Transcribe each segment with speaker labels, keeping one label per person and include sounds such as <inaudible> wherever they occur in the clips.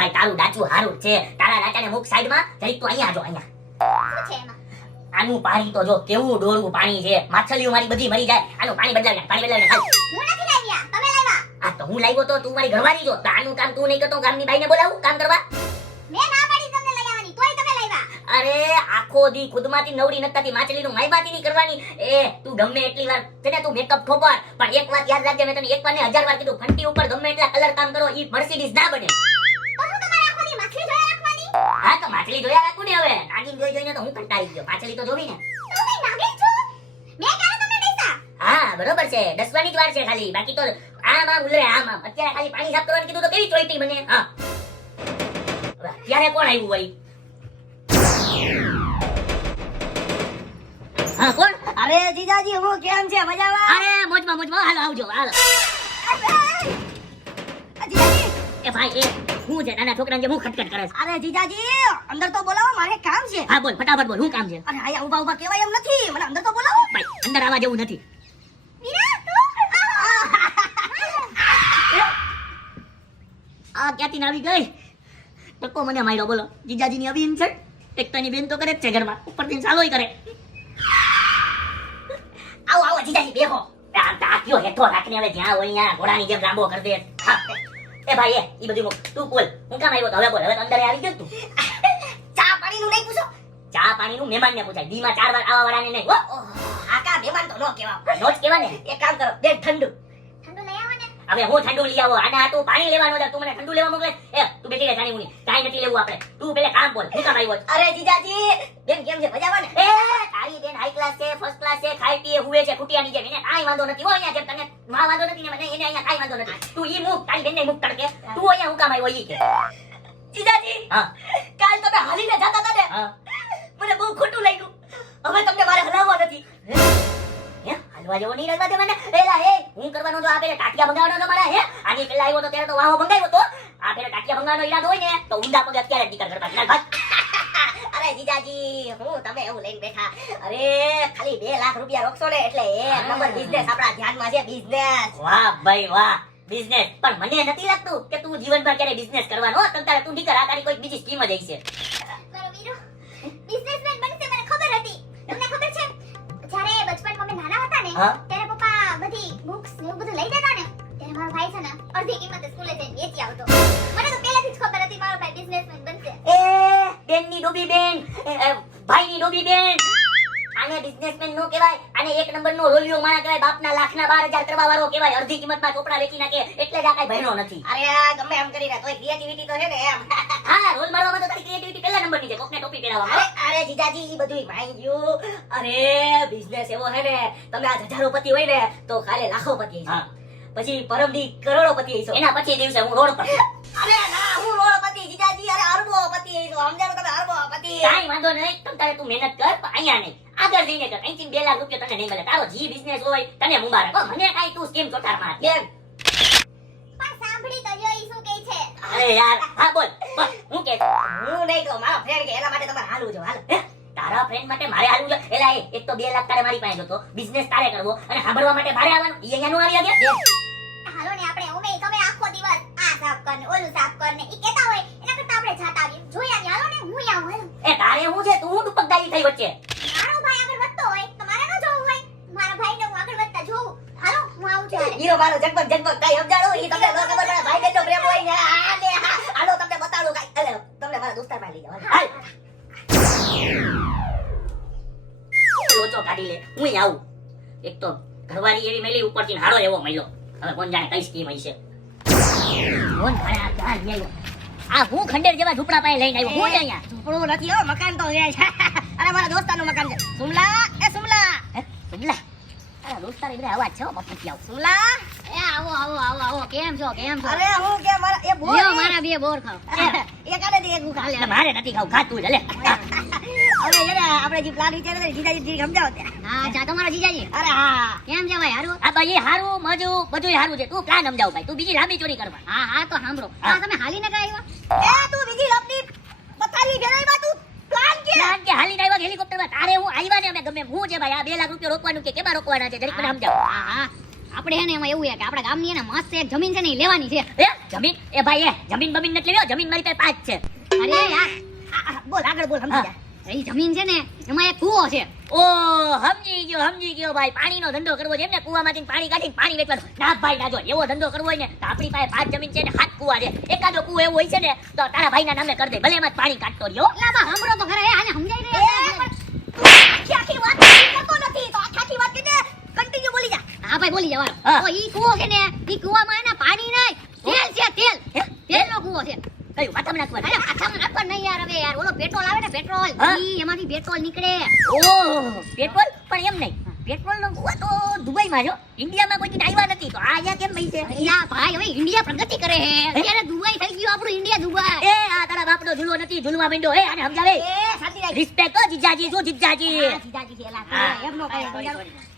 Speaker 1: ભાઈ તારું ડાચું હારું છે. તારા ડાચાને મુખ સાઈડમાં જઈ તું અહીંયા જો અહીંયા.
Speaker 2: શું છે એમાં?
Speaker 1: આનું પાણી તો જો કેવું ડોરું પાણી છે. માછલીઓ મારી બધી મરી જાય. આનું પાણી બદલાવ પાણી બદલાવ
Speaker 2: હું નથી લાવ્યા. તમે લાવ્યા?
Speaker 1: આ તો હું લાવ્યો તો તું મારી ઘરવાળી જો. તો આનું કામ તું નહીં કરતો ગામની બાઈને બોલાવું કામ કરવા?
Speaker 2: મેં ના પાડી તમને લઈ આવવાની તોય તમે લાવ્યા.
Speaker 1: અરે આખો દી ખુદમાંથી નવરી થતી માછલીનું માયબાતી નહીં કરવાની. એ તું ગમે એટલી વાર છે ને તું મેકઅપ ઠોપર પણ એક વાત યાદ રાખજે મેં તને એક વાર ને હજાર વાર કીધું ફંટી ઉપર ગમે એટલા કલર કામ કરો ઈ મર્સિડીઝ ના બને.
Speaker 2: હા
Speaker 1: તો માછલી જોયા રાખું ને હવે? નાગિન જોઈ જોઈને તો હું કંટાળી ગયો. માછલી તો જોવી ને.
Speaker 2: તો નાગિન છું? મેં ક્યારે તમને ડઈસા
Speaker 1: હા બરોબર છે. દસવાની જ વાર છે ખાલી. બાકી તો આમ આમ ઉલરે આમ આમ. અત્યારે ખાલી પાણી સાફ કરવાનું કીધું તો કેવી ચોઈટી મને? હા. અત્યારે કોણ આવ્યું વળી? હા કોણ?
Speaker 3: અરે જીજાજી હું કેમ છે? મજામાં?
Speaker 1: અરે મોજમાં મોજમાં. હાલો આવજો હાલો.
Speaker 3: જીજાજી.
Speaker 1: એ ભાઈ એ. હું છે? નાના છોકરાને હું ખટખટ કરે છે.
Speaker 3: અરે જીજાજી અંદર તો બોલાવો મારે કામ છે.
Speaker 1: હા બોલ ફટાફટ બોલ હું કામ છે?
Speaker 3: અરે આયા ઊભા ઊભા કેવાય એમ નથી. મને અંદર તો બોલાવો.
Speaker 1: ભાઈ અંદર આવવા જેવું નથી. આ ક્યાંથી આવી ગઈ? ટકો મને માર્યો બોલો. જીજાજીની અભિન છે? એક તો એની બેન તો કરે જ છે ઘરમાં. ઉપરથી ચાલોય કરે. આવો આવો જીજાજી બેહો. આ તાક્યો હેઠો રાખને હવે જ્યાં હોય ત્યાં ઘોડાની જેમ લાંબો કરી દે. એ ભાઈ એ ઈ બધું તું બોલ હું કામ આવ્યો હવે બોલ હવે અંદર આવી ગયો તું. <laughs>
Speaker 3: ચા પાણીનું નહીં પૂછો.
Speaker 1: ચા પાણીનું મહેમાનને પૂછાય. દીમાં ચાર વાર આવા વાળાને નહીં
Speaker 3: આકા મહેમાન તો નો કેવા
Speaker 1: નો જ કેવા ને.
Speaker 3: એક કામ કરો બે ઠંડુ.
Speaker 2: ઠંડુ લઈ આવો ને.
Speaker 1: હવે હું ઠંડુ લઈ આવો. આના તું પાણી લેવાનો છે તું મને ઠંડુ લેવા મોકલે. એ તું બેઠી રહે જાણી હું કાંઈ નથી લેવું આપણે. તું પેલે કામ બોલ હું કામ આવ્યો
Speaker 3: અરે જીજાજી બેન કેમ છે? મજામાં ને?
Speaker 1: એ તારી બેન હાઈ ક્લાસ છે ફર્સ્ટ ક્લાસ છે ખાઈ પીએ હુએ છે કુટિયાની જેમ. એને કાઈ વાંધો નથી. હો અહીંયા જેમ તને માં વાંધો નથી ને મને? એને અહીંયા કાઈ વાંધો નથી. તું ઈ મૂક તારી બેનને મૂક તડકે. તું અહીંયા હું કામ આવ્યો ઈ કે.
Speaker 3: જીજાજી
Speaker 1: હા.
Speaker 3: કાલ તમે હાલીને જતા હતા ને?
Speaker 1: હા.
Speaker 3: મને બહુ ખોટું લાગ્યું. હવે તમને મારે હલાવવા નથી.
Speaker 1: હલવા જેવો નહીં રડવા દે મને. પેલા હે હું કરવાનો તો આ પેલે ટાટિયા ભંગાવવાનો તો મારા હે? આની પેલા આવ્યો તો ત્યારે તો વાહો ભંગાવ્યો તો. આ પેલે ટાટિયા ભંગાવવાનો ઈરાદો હોય ને તો ઊંડા પગે અત્યારે જ નીકળ કરવા
Speaker 3: અરે જીજાજી હું તમે એવું લઈને બેઠા અરે ખાલી બે લાખ રૂપિયા રોકશો ને એટલે એક નંબર બિઝનેસ આપણા ધ્યાનમાં છે બિઝનેસ
Speaker 1: વાહ ભાઈ વાહ બિઝનેસ પણ મને નથી લાગતું કે તું જીવનમાં ક્યારે બિઝનેસ કરવાનો તમ તારે તું નીકળ આ તારી કોઈ બીજી સ્કીમ જ હશે
Speaker 2: બિઝનેસમેન બનશે મને ખબર હતી. તમને ખબર છે જ્યારે બચપનમાં અમે નાના હતા ને ત્યારે પપ્પા બધી બુક્સ ને એવું બધું લઈ જતા ને ત્યારે મારો ભાઈ છે ને અડધી કિંમતે સ્કૂલે જઈને વેચી આવતો.
Speaker 1: બેનની ડોબી બેન ભાઈની ડોબી બેન. આને બિઝનેસમેન નો કહેવાય આને એક નંબરનો રોલિયો માણા કહેવાય બાપના લાખના 12000 કરવા વાળો કહેવાય અડધી કિંમતમાં ચોપડા વેચી નાખે એટલે જ આ કાંઈ ભણ્યો નથી.
Speaker 3: અરે આ ગમે એમ કરીને તોય ક્રિએટિવિટી તો છે ને એમ. <laughs>
Speaker 1: હા રોલ મારવામાં તો તારી ક્રિએટિવિટી પહેલા નંબરની છે કોકને ટોપી પહેરાવવામાં.
Speaker 3: અરે જીજાજી ઈ બધું ભાઈ ગયું. અરે બિઝનેસ એવો છે ને તમે આ હજારોપતિ હોય ને તો કાલે લાખોપતિ
Speaker 1: હા.
Speaker 3: પછી પરમદી કરોડોપતિ
Speaker 1: એના પછી દિવસે હું રોડ પર
Speaker 3: અરે ના હશો સમજાણો તમે અરબોપતિ
Speaker 1: કાંઈ વાંધો નહીં. તમ તારે તું મહેનત કર પણ અહીંયા નહીં. આગળ જઈને કર. અહીંથી બે લાખ રૂપિયા તને નહીં મળે. તારો જી બિઝનેસ હોય તને મુબારક. મને કાઈ તું સ્કીમ ચોટાર માર.
Speaker 3: કેમ?
Speaker 2: પણ સાંભળી તો લ્યો ઈ શું કહે છે.
Speaker 1: અરે યાર હા બોલ. હું કે
Speaker 3: હું નહીં કહું મારા ફ્રેન્ડ કે એના માટે તમારે હાલવું જો હાલ.
Speaker 1: તારા ફ્રેન્ડ માટે મારે હાલવું જો એલા એ એક તો બે લાખ તારે મારી પાસે જોતો બિઝનેસ તારે કરવો અને સાંભળવા માટે મારે આવવાનું. ઈ અહીંયા નો આવી ગયા?
Speaker 2: હાલો ને આપણે ઉમે તમે આખો દિવસ આ સાફ કર ને ઓલું સાફ કર ને ઈ કેતા હોય આપણે જાતા આવી જોઈ હાલો ને હું આવું હાલો
Speaker 1: એ તારે હું છે? તું ટપકદારી થઈ વચ્ચે.
Speaker 2: મારો ભાઈ આગળ વધતો હોય તમારે ન જોવું હોય. મારા ભાઈને હું આગળ વધતા જોઉં. હાલો હું આવું છું
Speaker 3: હીરો મારો જગમગ જગમગ કાઈ સમજાડો ઈ તમને ન ખબર પડે ભાઈ કેટલો પ્રેમ હોય ને આ ને. હાલો તમને બતાડું કાઈ. અલે તમને મારા દોસ્તારમાં લઈ જાવ હાલ.
Speaker 1: લોચો કાઢી લે. હું આવું. એક તો ઘરવાળી એવી મેલી ઉપરથી હારો એવો મળ્યો. હવે કોણ જાણે કઈ સ્કીમ હશે. કોણ જાણે આ ક્યાં લઈ આવ્યો? આ હું ખંડેર જેવા ઝૂંપડા પાસે લઈને આવ્યો. હું જ અહીંયા.
Speaker 3: ઝૂંપડું નથી હો મકાન તો છે. અરે મારા દોસ્તારનું મકાન છે. સુમલા એ સુમલા?
Speaker 1: સમલા. દોસ્તાર બધા અવાજ છે હો, મફતિયાઓ.
Speaker 3: સુમલા.
Speaker 4: એ આવો આવો આવો આવો. કેમ છો કેમ છો?
Speaker 3: અરે હું કે મારા એ બોલ
Speaker 4: લ્યો મારા બે બોર ખાઓ.
Speaker 3: એ કાલે દે એક ખાલે
Speaker 1: મારે નથી ખાવું ખા તું જ લે. <laughs>
Speaker 3: અરે જરા આપણે જે પ્લાન વિચારે છે જીજાજી જી સમજાવો
Speaker 4: હા ચા તમારા જીજાજી?
Speaker 3: અરે હા.
Speaker 4: કેમ છે ભાઈ હારું?
Speaker 1: આ ભાઈ હારું મજુ બધું હારું છે. તું પ્લાન સમજાવ ભાઈ તું બીજી લાંબી ચોરી કરવા
Speaker 4: હા હા તો સાંભળો. આ તમે હાલીને કાંઈ આવ્યા
Speaker 3: એ તું બીજી લપની પથારી ફેરવવા તું પ્લાન કે
Speaker 1: પ્લાન કે હાલી આવ્યા હેલિકોપ્ટરમાં તારે હું આવ્યા ને અમે ગમે હું છે ભાઈ આ બે લાખ રૂપિયા રોકવાનું કે કેમાં રોકવાના છે? જરીક મને સમજાવ.
Speaker 4: હા આપણે હે ને એમાં એવું છે કે આપણા ગામની હે ને મસ્ત એક જમીન છે ને લેવાની છે.
Speaker 1: એ જમીન? એ ભાઈ એ જમીન બમીન નથી લેવો જમીન મારી પાસે પાંચ છે.
Speaker 4: અરે યાર
Speaker 3: બોલ આગળ બોલ સમજી જા.
Speaker 4: એ જમીન છે ને એમાં એક કૂવો છે.
Speaker 1: ઓ સમજી ગયો સમજી ગયો ભાઈ. પાણીનો ધંધો કરવો છે એમ ને કુવામાંથી પાણી કાઢીને પાણી વેચવાનું. ના ભાઈ ના જો એવો ધંધો કરવો હોય ને તો આપણી પાસે પાંચ જમીન છે ને સાત કુવા છે. એકાદો કુવો એવો હોય છે ને તો તારા ભાઈના નામે કરી દે. ભલે એમાં પાણી કાઢતો રહ્યો.
Speaker 4: આમાં સાંભળો તો ખરા એ આને સમજાઈ રહ્યા
Speaker 3: આખી આખી વાત કરતો નથી તો આખી આખી વાત કીધે કન્ટિન્યુ બોલી જા.
Speaker 4: હા ભાઈ બોલી જવાનું. તો ઈ કૂવો છે ને ઈ કૂવામાં એના પાણી નહીં. તેલ છે તેલ. તેલનો કૂવો છે.
Speaker 1: કયું માથામાં નાખવાનું?
Speaker 4: અરે નાખવા નહીં યાર હવે યાર. ઓલો પેટ્રોલ આવે ને પેટ્રોલ. ઈ એમાંથી પેટ્રોલ નીકળે.
Speaker 1: Oh petrol? પણ એમ નહીં. પેટ્રોલ નો કુવા તો દુબઈમાં જો. ઇન્ડિયામાં કોઈ આવ્યા નથી. તો આ અહીંયા કેમ નહીં છે?
Speaker 4: અહીંયા ભાઈ હવે ઇન્ડિયા પ્રગતિ કરે છે. અત્યારે દુબઈ થઈ ગયું આપણું ઇન્ડિયા દુબઈ.
Speaker 1: એ આ તારા બાપનો ઝૂલો નથી. ઝૂલવા માંડ્યો. એ આને સમજાવે?
Speaker 3: એ સાચી રાખ
Speaker 1: રિસ્પેક્ટ જીજાજી જો જીજાજી?
Speaker 3: જીજાજી કે એલા.
Speaker 1: એમનો.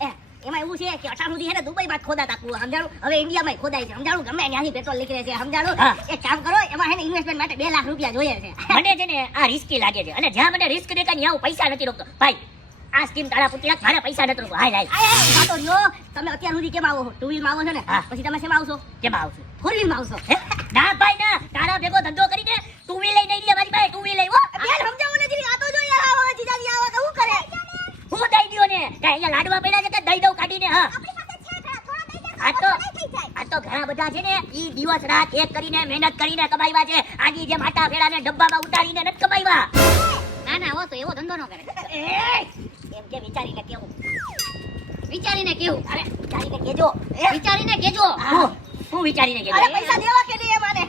Speaker 3: એ, એમાં એવું છે કે અઠાર સુધી હે ને દુબઈમાં જ ખોદાતા કૂવા, સમજાણું? હવે ઇન્ડિયામાં ખોદાય છે સમજાણું? ગમે ત્યાંથી પેટ્રોલ નીકળે છે સમજાણું. એક કામ કરો એમાં હે ને ઇન્વેસ્ટમેન્ટ માટે બે લાખ રૂપિયા જોઈએ છે.
Speaker 1: મને છે ને આ રિસ્કી લાગે છે. અને જ્યાં મને રિસ્ક દેખાય ત્યાં હું પૈસા નથી રોકતો. ભાઈ આ સ્કીમ તારા રાખ, મારે પૈસા નથી હાય લાય
Speaker 3: આય, તો રહ્યો. તમે અત્યાર સુધી કેમ આવો ટુ વ્હીલમાં આવો છો ને. પછી તમે શેમાં આવશો?
Speaker 1: કેમ આવશો
Speaker 3: ફોર વ્હીલમાં આવશો.
Speaker 1: ના ભાઈ ના. તારા ભેગો ધંધો કરીને ટુ વ્હીલ લઈ નહીં લે મારી પાસે ટુ વ્હીલ લઈ ઓ
Speaker 3: બેન સમજાવો ને જીની આ તો જો યાર આવો જીજાજી આવો તો હું કરે?
Speaker 1: હું દઈ દ્યો ને? કે અહીંયા લાડવા પડ્યા છે કે દઈ દઉં કાઢીને હા? આ તો આ તો ઘણા બધા છે ને ઈ દિવસ રાત એક કરીને મહેનત કરીને કમાઈવા છે. આની જે આટા ફેરાને ડબ્બામાં ઉતારીને નથી કમાવ્યા
Speaker 4: ના ના હો તો એવો ધંધો ન કરે.
Speaker 3: કે વિચારીને કેવું?
Speaker 4: વિચારીને કેવું?
Speaker 3: અરે વિચારીને કેજો.
Speaker 4: વિચારીને કેજો.
Speaker 1: હું. વિચારીને
Speaker 3: કેજો?
Speaker 1: અરે
Speaker 3: પૈસા દેવા કે નહીં એમાને?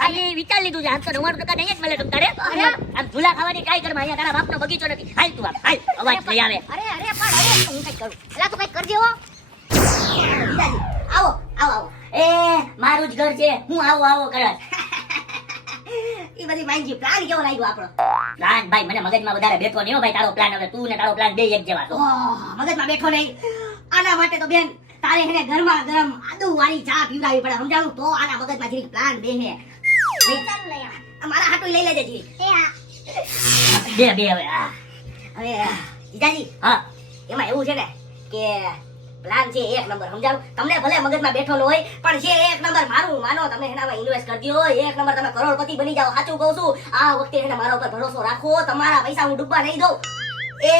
Speaker 1: ખાલી વિચાર લીધું છે. આમ તો નવ્વાણું ટકા નહીં જ મળે તમ તારે.
Speaker 4: અરે.
Speaker 1: આમ ઝૂલા ખાવાની ટ્રાય કરમાં અહીંયા તારા બાપનો બગીચો નથી. હાલ તું આમ હાલ. અવાજ નહીં આવે.
Speaker 4: અરે અરે પણ અરે હું કઈ કરું? એલા તું કઈ કરજે હો.
Speaker 3: આવો આવો આવો
Speaker 1: એ મારું જ ઘર છે. હું આવો આવો કરે
Speaker 3: ઈ બધી માંગી પ્લાન કેવો લાગ્યો આપણો?
Speaker 1: પ્લાન ભાઈ મને મગજમાં વધારે બેઠો નહીં ભાઈ તારો પ્લાન હવે તું ને તારો પ્લાન બે એક જેવા છો.
Speaker 3: ઓહ, મગજમાં બેઠો નહીં. આના માટે તો બેન તારે એને ગરમા ગરમ આદુ વાળી ચા પીવડાવી પડે સમજાવું તો આના મગજમાં જીરીક પ્લાન બેહે
Speaker 2: ચાલુ લઈ આવો.
Speaker 3: આ મારા હાટું લઈ લેજે જીરીક.
Speaker 1: બે બે હવે
Speaker 3: હવે જીજાજી
Speaker 1: હા.
Speaker 3: એમાં એવું છે ને કે પ્લાન છે, એક નંબર, સમજાવું? તમને ભલે મગજમાં બેઠો હોય, પણ છે એક નંબર મારું, માનો, તમે એનામાં ઇન્વેસ્ટ કરી દો એક નંબર તમે કરોડપતિ બની જાઓ, સાચું કહું છું. આ વખતે એને મારા ઉપર ભરોસો રાખો, તમારા પૈસા હું ડૂબવા નહીં દઉં.
Speaker 1: એ,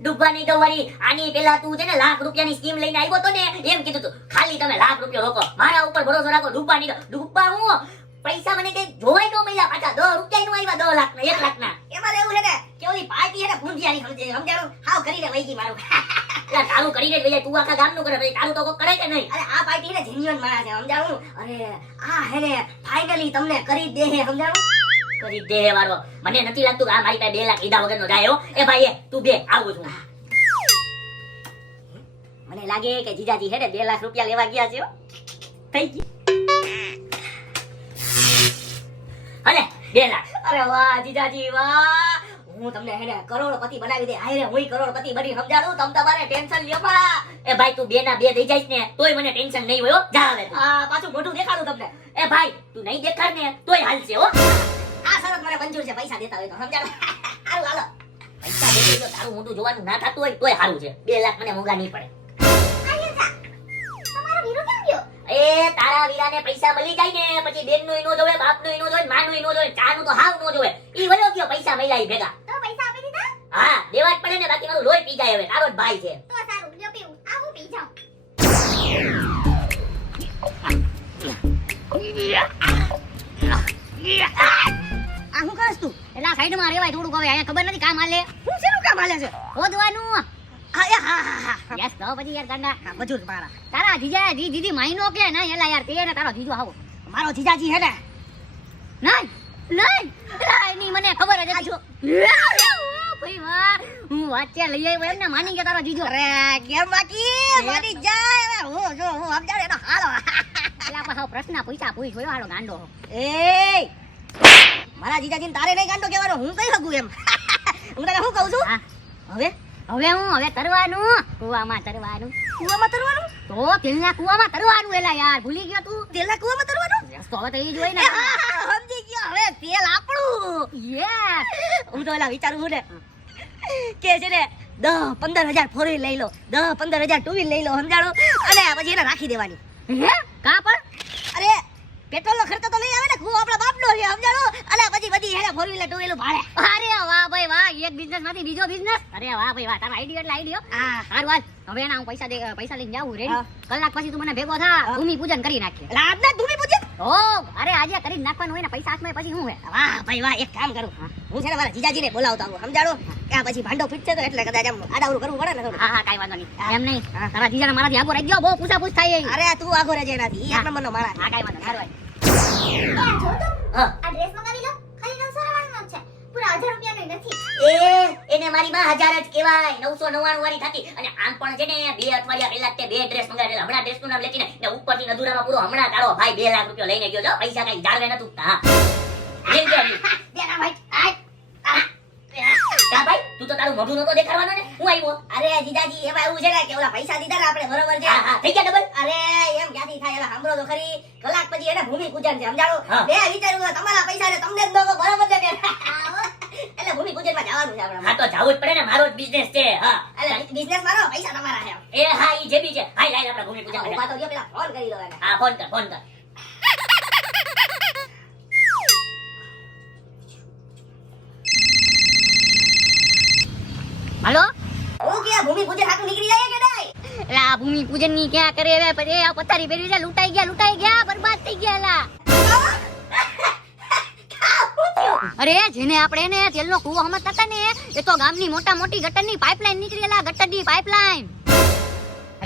Speaker 1: ડૂબવા નહીં દઉં વળી. આની પેલા તું છે ને લાખ રૂપિયાની સ્કીમ લઈને આવ્યો તો ને, એમ કીધું તું, ખાલી તમે લાખ રૂપિયા રોકો. મારા ઉપર ભરોસો રાખો, ડૂબવા નહીં ડૂબવા હું? પૈસા મને કઈ જોવાય તો મળ્યા. પાછા દસ રૂપિયા નું આવ્યા દસ લાખ ના એક લાખ ના
Speaker 3: એમાં એવું છે ને કે પાર્ટી છે ને સમજે, સમજાણું? હાવ કરીને વહી મારું. <laughs>
Speaker 1: એટલે તારું કરીને લઈ જાય તું આખા ગામનું કરે પછી તારું તો કોઈ કરે કે નહીં?
Speaker 3: અરે આ પાર્ટી ને જેન્યુઅન માણસ છે સમજાવું? અરે આ હે ને ફાઇનલી તમને કરી દે હે સમજાવું?
Speaker 1: કરી દે વારો મને નથી લાગતું કે આ મારી પાસે 2 લાખ લીધા વગરનો જાય હો. એ ભાઈ એ તું બે આવું છું.
Speaker 3: મને લાગે કે જીજાજી હે ને બે લાખ રૂપિયા લેવા ગયા છે હો.
Speaker 1: થઈ ગઈ અરે બે લાખ.
Speaker 3: અરે વાહ જીજાજી વાહ. હું તમને હે ને કરોડપતિ બનાવી દે હાય હું કરોડપતિ બની સમજાડું? તમ તમારે ટેન્શન લ્યો પા
Speaker 1: એ ભાઈ તું બે ના બે થઈ જઈશ ને તોય મને ટેન્શન નહીં હોય જા હવે.
Speaker 3: આ પાછું મોઢું દેખાડું તમને.
Speaker 1: એ ભાઈ તું નહીં દેખાડ ને તોય હાલશે હો.
Speaker 3: આ શરત મને મંજૂર છે પૈસા દેતા હોય તો સમજાણું? <laughs> હારું હાલો.
Speaker 1: પૈસા દેખી તો તારું મોઢું જોવાનું ના થતું હોય તોય સારું છે. બે લાખ મને મોંઘા નહીં પડે. એ તારા વીરાને પૈસા મળી જાય ને પછી બેનનું નો જોવે બાપનું ઈનો જોવે માં નું નો જોવે ચા નું તો હાવ નો જોવે. ઈ વયો ગયો પૈસા મળ્યા ભેગા. હા દેવા જ પડે ને બાકી મારું લોહી પી જાય હવે તારો જ ભાઈ છે.
Speaker 2: તો સારું લ્યો પીવું. આ હું પી જાઉં.
Speaker 3: આ હું કરસ તું?
Speaker 4: એલા સાઈડમાં રેવાય થોડુંક હવે અહીંયા ખબર નથી કામ હાલે.
Speaker 3: હું શેનું કામ હાલે છે? હા
Speaker 4: યસ તો પછી યાર ગાંડા.
Speaker 3: મજૂર મારા.
Speaker 4: તારા જીજા જી દીદી માઈનો કે ના એલા યાર તે ને તારો જીજો આવો.
Speaker 3: મારો જીજાજી હે ને?
Speaker 4: નહીં નહીં. નહીં મને ખબર જ હતી ભાઈ વાહ હું વાંચે લઈ આવ્યો એમને માની ગયો તારો જીજો.
Speaker 3: અરે કેમ બાકી? મારી જાય હવે. હું જો હું સમજાડે એનો હાલો.
Speaker 4: પણ હાવ પ્રશ્ન પૂછા પૂછ જોયો હાલો ગાંડો.
Speaker 3: એ મારા જીજાજીને તારે નહીં ગાંડો કહેવાનો હું કઈ શકું એમ? હું તને શું કહું છું? હવે?
Speaker 4: હવે હું હવે તરવાનું કુવામાં તરવાનું.
Speaker 3: કુવામાં તરવાનું?
Speaker 4: તો તેલના કુવામાં તરવાનું એલા યાર ભૂલી ગયો તું?
Speaker 3: તેલના કુવામાં તરવાનું?
Speaker 4: તો હવે તો એ જોઈ ને.
Speaker 3: સમજી ગયો. હવે તેલ આપણું.
Speaker 4: યસ
Speaker 3: હું તો એલા વિચારું છું ને કે છે ને દસ પંદર હજાર ફોર વ્હીલ લઈ લો. દસ પંદર હજાર ટુ વ્હીલ લઈ લો સમજાણો? અને પછી એને રાખી દેવાની.
Speaker 4: હે? કા પણ?
Speaker 3: અરે પેટ્રોલ નો ખર્ચો તો લઈ આવે ને હું આપણા બાપનો છે સમજાણો? અને પછી બધી એને ફોર વ્હીલર ટુ વ્હીલર ભાડે.
Speaker 4: અરે વાહ ભાઈ વાહ એક બિઝનેસમાંથી બીજો બિઝનેસ અરે વાહ ભાઈ વાહ તારો આઈડિયો એટલે આઈડિયો
Speaker 3: હા.
Speaker 4: સારું હાલ. હવે એના હું પૈસા દે પૈસા લઈને જાઉં રેડી કલાક પછી તું મને ભેગો થા. ભૂમિ પૂજન કરી નાખીએ
Speaker 3: રાતના ભૂમિ પૂજન
Speaker 4: ઓ અરે આજે કરી નાખવાનું હોય ને પૈસા હાથમાં પછી હું હે
Speaker 3: વાહ ભાઈ વાહ એક કામ કરું. હું છે ને મારા જીજાજીને બોલાવતો આવું સમજાડો કે આ પછી ભાંડો ફીટશે તો એટલે કદાચ આમ આડાવડું કરવું પડે ને થોડું.
Speaker 4: હા હા કાઈ વાંધો નહીં. એમ નહીં. તારા જીજાને મારાથી આગો રહી ગયો બહુ પૂછા પૂછ થાય
Speaker 3: અરે તું આગો રહેજે એનાથી. એક. નંબરનો મારા
Speaker 4: હા કાઈ વાંધો
Speaker 2: આ જો તો આ ડ્રેસ મંગાવી લો. ખાલી 900 વાળાનો જ છે. પૂરા 1000 રૂપિયાનો નથી.
Speaker 1: એ એને મારી માં હજાર જ કહેવાય. નવસો નવ્વાણું વાળી થતી. અને આમ પણ છે ને બે અઠવાડિયા પહેલા તે બે ડ્રેસ મંગાવેલા હમણાં ડ્રેસનું નામ લેતી ને ને ઉપરથી અધૂરામાં પૂરો હમણાં તારો ભાઈ બે લાખ રૂપિયા લઈને ગયો. છો પૈસા કઈ જાળવે નતું. હા. <laughs>
Speaker 3: ભાઈ.
Speaker 1: તું તો તારું મોઢું નતો દેખાડવાનો ને? હું આવ્યો.
Speaker 3: અરે જીજાજી એમાં એવું છે ને કે ઓલા પૈસા દીધા ને આપણે બરોબર છે.
Speaker 1: હા થઈ ગયા ડબલ
Speaker 3: અરે એમ ક્યાંથી થાય? એલા સાંભળો તો ખરી. કલાક પછી એને ભૂમિ પૂજન છે
Speaker 1: સમજાડો.
Speaker 3: બે વિચાર્યું તમારા પૈસા ને તમને જ દો બરોબર છે એટલે ભૂમિ પૂજનમાં જવાનું છે આપણે
Speaker 1: હા તો જવું જ પડે ને મારો જ બિઝનેસ છે હા.
Speaker 3: એટલે બિઝનેસ મારો પૈસા તમારા છે
Speaker 1: એ હા ઈ જે બી છે. હાય લાઈ આપણે ભૂમિ પૂજન
Speaker 3: ઊભા તો ગયો પેલા ફોન કરી દો
Speaker 1: હા ફોન કર ફોન કર.
Speaker 4: હાલો?
Speaker 3: હું કે ભૂમિ પૂજન હાથું નીકળી જાય કે નહીં?
Speaker 4: લા ભૂમિ પૂજનની ક્યાં કરે હવે? પછી આ પથારી ફેરવી છે લૂંટાઈ ગયા લૂંટાઈ ગયા બરબાદ થઈ ગયા લા. અરે જેને આપણે એને તેલનો કૂવો સમજતા હતા ને એ તો ગામની મોટા મોટી ગટરની પાઇપલાઇન નીકળેલા ગટરની પાઇપલાઇન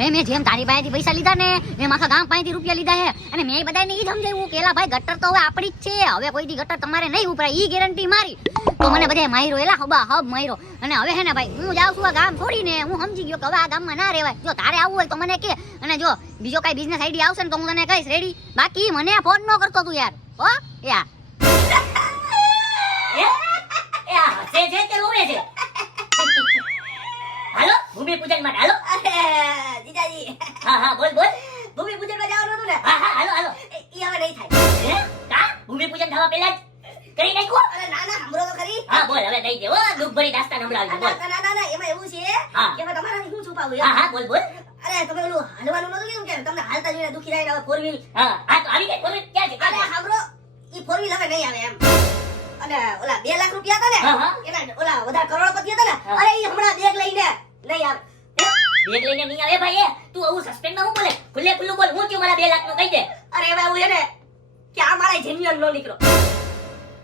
Speaker 4: અરે મેં જેમ તારી પાસેથી પૈસા લીધા ને, એમ આખા ગામ પાસેથી રૂપિયા લીધા હે. અને મેં બધાને ઈ સમજાવ્યું કે એલા ભાઈ, ગટર તો હવે આપણી જ છે. હવે કોઈ દી ગટર તમારે નહીં ઉપરાય, ઈ ગેરંટી મારી. તો મને બધા માયરો એલા હબા હબ માર્યો. અને હવે હે ને ભાઈ, હું જાઉં છું આ ગામ છોડીને, હું સમજી ગયો કે હવે આ ગામમાં ના રહેવાય. જો તારે આવવું હોય તો મને કે. અને જો બીજો કાંઈ બિઝનેસ આઈડિયા આવશે ને તો હું તને કહીશ રેડી બાકી મને ફોન ન કરતો તું યાર. હો? યાર
Speaker 1: એ? એ આ છે કે રોવે છે. ભૂમિ પૂજનમાં હાલો.
Speaker 3: જીજાજી
Speaker 1: હા હા બોલ બોલ.
Speaker 3: ભૂમિ પૂજનમાં જવાનું હતું ને?
Speaker 1: હા હા હાલો હાલો.
Speaker 3: ઈ હવે નહીં થાય.
Speaker 1: હે? કા? ભૂમિ પૂજન થવા પહેલા જ કરી નાખો
Speaker 3: અરે ના ના હમરો તો કરી
Speaker 1: હા બોલ હવે દઈ દેવો. દુખ ભરી દાસ્તા નંબરાવી બોલ.
Speaker 3: ના ના ના એમાં એવું છે
Speaker 1: હા.
Speaker 3: કે હવે તમારાથી શું છુપાવું
Speaker 1: હા હા બોલ બોલ.
Speaker 3: અરે તમે ઓલું હાલવાનું નતું કેમ કે તમને હાલતા જોઈને દુખી થાય હવે ફોર વ્હીલ
Speaker 1: હા હા તો આવી ગઈ બોલ ક્યાં છે?
Speaker 3: અરે હમરો ઈ ફોર વ્હીલ હવે નહીં આવે એમ. અને ઓલા બે લાખ રૂપિયા હતા
Speaker 1: હા, હા.
Speaker 3: ને એના ઓલા વધારે કરોડપતિ હતા ને અરે ઈ હમણાં બેગ લઈને નહીં આવે
Speaker 1: બેગ લઈને નહીં આવે ભાઈ તું આવું સસ્પેન્ડમાં હું બોલે? ખુલ્લે ખુલ્લું બોલ. હું થયું મારા બે લાખનું કહી દે.
Speaker 3: અરે હવે આવું છે ને કે આ મારા જેન્યુઅલ નો નીકળો?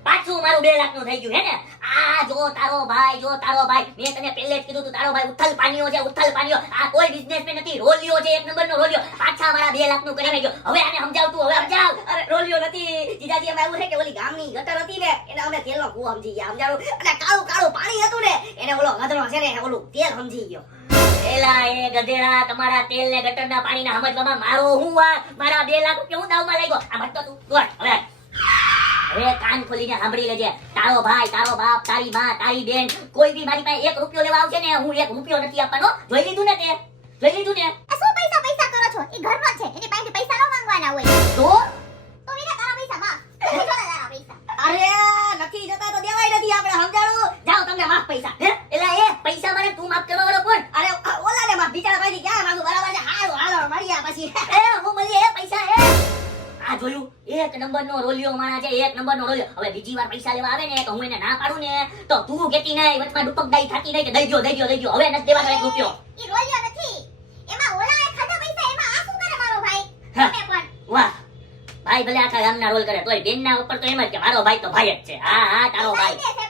Speaker 1: પાછું મારું બે લાખનું થઈ ગયું, હે ને? આ જો તારો ભાઈ, જો તારો ભાઈ, મેં તને પહેલે જ કીધું તું, તારો ભાઈ ઉથલ પાણીઓ છે, ઉથલ પાણીઓ આ કોઈ બિઝનેસમેન નથી રોલિયો છે, એક નંબર નો રોલિયો પાછા મારા બે લાખનું કરી નાખ્યો હવે આને સમજાવ તું, હવે સમજાવ.
Speaker 3: અરે રોલિયો નથી. જીજાજી અમે એવું છે કે ઓલી ગામની ગટર હતી ને, એને અમે તેલનો કુવો સમજી ગયા, સમજાણું? અને કાળું કાળું પાણી હતું ને, એને ઓલો ગધરો છે ને, ઓલું તેલ સમજી ગયો.
Speaker 1: એલા એ ગધેડા તમારા તેલ ને ગટર ના પાણી ના સમજવામાં મારો હું આ, મારા બે લાખ રૂપિયા હું દાવમાં લાગ્યો? આ ભટતો તું હવે. હવે કાન ખોલીને સાંભળી લેજે. તારો ભાઈ તારો બાપ તારી માં તારી બેન કોઈ બી મારી પાસે એક રૂપિયો લેવા આવશે ને હું એક રૂપિયો નથી આપવાનો. જોઈ લીધું ને તે? જોઈ લીધું ને?
Speaker 2: શું પૈસા પૈસા કરો છો? એ ઘરનો છે. એની પાસે પૈસા ન માંગવાના હોય.
Speaker 1: તો?
Speaker 2: તો વિના તારા પૈસા માં લેજો ને તારા પૈસા.
Speaker 3: અરે નથી જતા તો દેવાય નથી આપણે સમજાણું? જાઓ તમને માફ પૈસા.
Speaker 1: હે? એલા એ પૈસા મને તું માફ કરવા વાળો કોણ?
Speaker 3: અરે ઓલા ને માફ. બિચારા ભાઈ ક્યાં માંગુ? બરાબર છે. હાલો હાલો મળ્યા પછી.
Speaker 1: એ હું મળીએ. એ પૈસા એ. આ જોયું? એક નંબર નો રોલિયો માણા છે એક નંબર નો રોલિયો. હવે બીજી વાર પૈસા લેવા આવે ને તો હું એને ના પાડું ને. તો તું કેતી નહીં વચમાં ડુપક દાઈ થાતી નહીં કે દઈ ગયો દઈ ગયો દઈ ગયો હવે નથી દેવાનો એક રૂપિયો.
Speaker 2: એ રોલિયો નથી. એમાં ઓલા એ ખાધા પૈસા એમાં આ શું કરે મારો ભાઈ. તમે પણ.
Speaker 1: વાહ. ભાઈ ભલે આખા ગામના રોલ કરે તોય બેન ના ઉપર તો એમ જ કે મારો ભાઈ તો ભાઈ જ છે. હા હા તારો ભાઈ